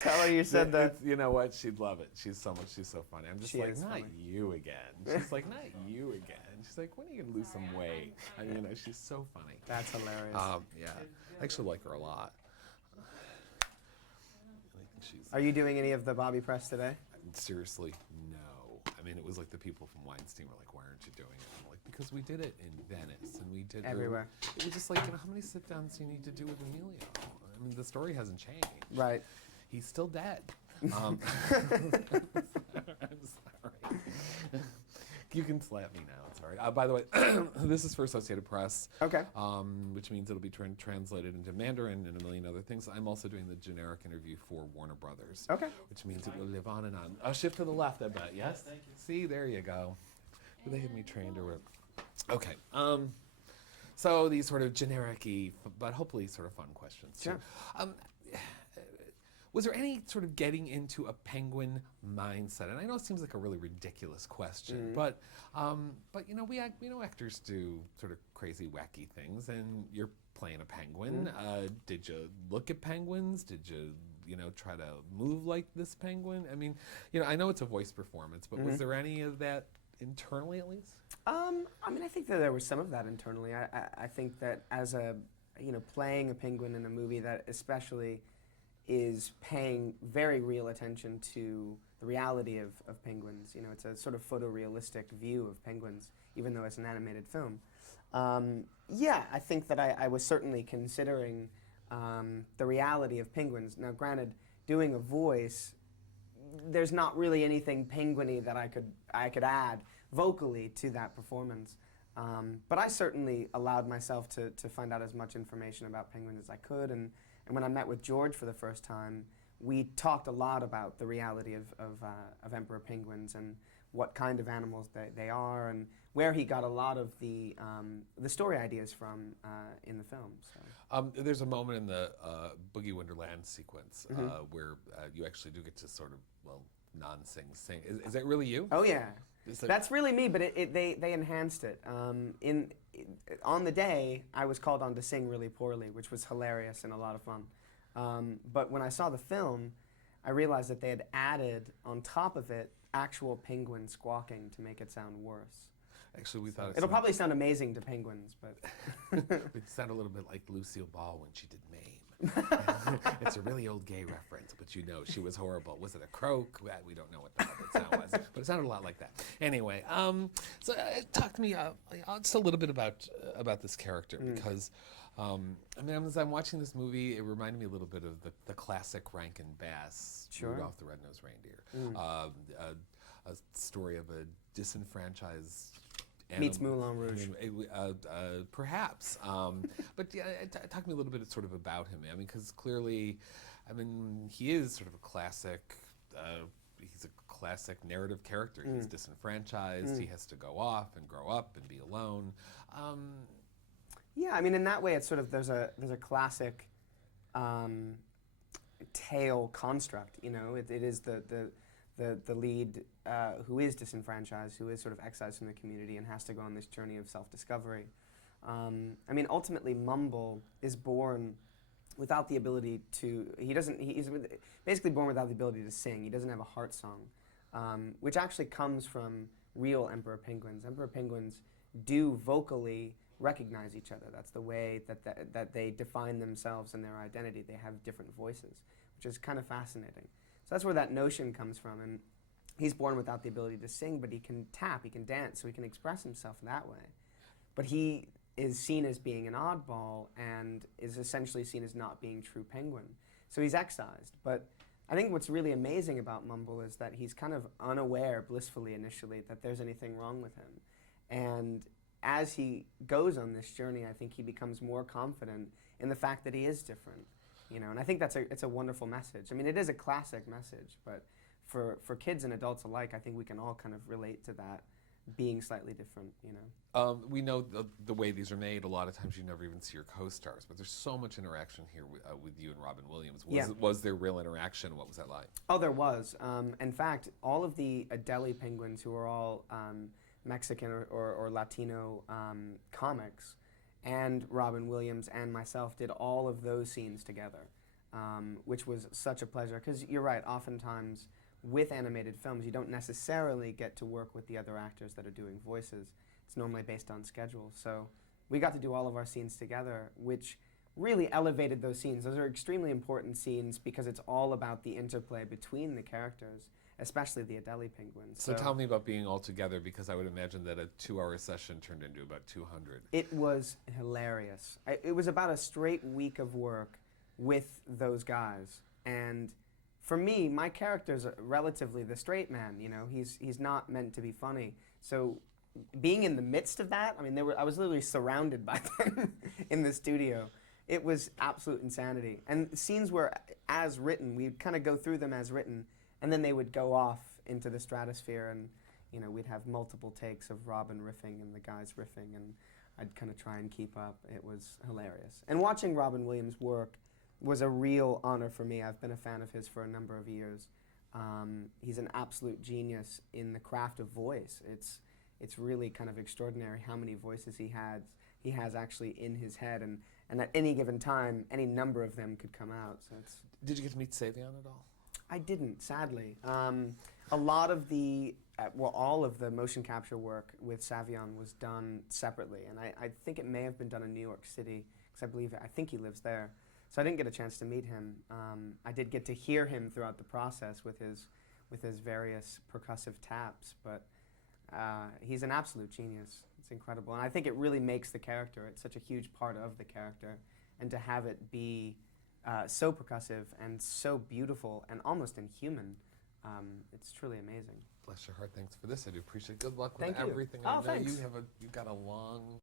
Tell her you said that. You know what? She'd love it. She's so funny. I'm just She like, is not funny. you again. She's like, not you again. She's like, when are you gonna lose some weight? She's so funny. That's hilarious. Yeah, I actually like her a lot. I think she's Are you doing any of the Bobby Press today? seriously no. I mean, it was like the people from Weinstein were like, why aren't you doing it? I'm like, because we did it in Venice and we did Everywhere. It was just like, how many sit downs do you need to do with Emilio? I mean, the story hasn't changed. Right. He's still dead. I'm sorry. You can slap me now. It's all right. By the way, this is for Associated Press. Okay. Which means it'll be translated into Mandarin and a million other things. I'm also doing the generic interview for Warner Brothers. Okay. Which means it will live on and on. I'll shift to the left, I bet. Yes? Thank you. See, there you go. They had me trained to it. Okay. So these sort of generic-y, but hopefully sort of fun questions. Too. Sure. Was there any sort of getting into a penguin mindset? And I know it seems like a really ridiculous question, but we know actors do sort of crazy, wacky things, and you're playing a penguin. Did you look at penguins? Did you try to move like this penguin? I mean, I know it's a voice performance, but was there any of that internally at least? I mean, I think that there was some of that internally. I think that as playing a penguin in a movie that especially is paying very real attention to the reality of penguins. It's a sort of photorealistic view of penguins, even though it's an animated film. Yeah, I think that I was certainly considering the reality of penguins. Now, granted, doing a voice, there's not really anything penguin-y that I could add vocally to that performance. But I certainly allowed myself to find out as much information about penguins as I could, and when I met with George for the first time, we talked a lot about the reality of emperor penguins and what kind of animals they are, and where he got a lot of the story ideas from in the film. So. There's a moment in the Boogie Wonderland sequence where you actually do get to sort of, non-sing sing. Is that really you? Oh yeah. That's really me, but they enhanced it. On the day, I was called on to sing really poorly, which was hilarious and a lot of fun. But when I saw the film, I realized that they had added, on top of it, actual penguin squawking to make it sound worse. Actually, we thought it'll probably sound amazing to penguins, but it sounded a little bit like Lucille Ball when she did Mame. It's a really old gay reference, but she was horrible. Was it a croak? We don't know what the sound was, but it sounded a lot like that. Anyway, so talk to me just a little bit about this character, because as I'm watching this movie, it reminded me a little bit of the classic Rankin Bass, Rudolph the Red-Nosed Reindeer, a story of a disenfranchised meets Moulin Rouge. Perhaps. But yeah, talk to me a little bit sort of about him. I mean, because clearly, he is sort of a classic, he's a classic narrative character. He's disenfranchised, he has to go off and grow up and be alone. Yeah, I mean, in that way, it's sort of, there's a classic tale construct, it is the lead who is disenfranchised, who is sort of excised from the community and has to go on this journey of self-discovery. I mean, ultimately, Mumble is born without the ability to, he's basically born without the ability to sing. He doesn't have a heart song, which actually comes from real emperor penguins. Emperor penguins do vocally recognize each other. That's the way that they define themselves and their identity. They have different voices, which is kind of fascinating. So that's where that notion comes from, and he's born without the ability to sing, but he can tap, he can dance, so he can express himself that way. But he is seen as being an oddball and is essentially seen as not being true penguin. So he's excised. But I think what's really amazing about Mumble is that he's kind of unaware, blissfully initially, that there's anything wrong with him. And as he goes on this journey, I think he becomes more confident in the fact that he is different. And I think it's a wonderful message. I mean, it is a classic message, but for kids and adults alike, I think we can all kind of relate to that being slightly different, We know the way these are made, a lot of times you never even see your co-stars, but there's so much interaction here with you and Robin Williams. Was there real interaction? What was that like? Oh, there was. In fact, all of the Adeli penguins, who are all Mexican or Latino comics, and Robin Williams and myself did all of those scenes together. which was such a pleasure. Because you're right, oftentimes with animated films, you don't necessarily get to work with the other actors that are doing voices. It's normally based on schedule. So we got to do all of our scenes together, which really elevated those scenes. Those are extremely important scenes because it's all about the interplay between the characters, especially the Adelie penguins. So tell me about being all together, because I would imagine that a 2-hour session turned into about 200. It was hilarious. It was about a straight week of work with those guys. And for me, my character's relatively the straight man, you know. He's not meant to be funny. So being in the midst of that, I mean, I was literally surrounded by them in the studio. It was absolute insanity. And scenes were as written. We'd kind of go through them as written, and then they would go off into the stratosphere, and you know, we'd have multiple takes of Robin riffing and the guys riffing, and I'd kind of try and keep up. It was hilarious. And watching Robin Williams work was a real honor for me. I've been a fan of his for a number of years. He's an absolute genius in the craft of voice. It's really kind of extraordinary how many voices he has actually in his head, and at any given time, any number of them could come out. So it's. Did you get to meet Savion at all? I didn't, sadly. A lot of the, all of the motion capture work with Savion was done separately, and I think it may have been done in New York City, because I think he lives there. So I didn't get a chance to meet him. I did get to hear him throughout the process with his various percussive taps, but he's an absolute genius. It's incredible, and I think it really makes the character. It's such a huge part of the character, and to have it be so percussive and so beautiful and almost inhuman, it's truly amazing. Bless your heart. Thanks for this. I do appreciate it. Good luck with Thank you. everything. Oh, I know thanks. you've got a long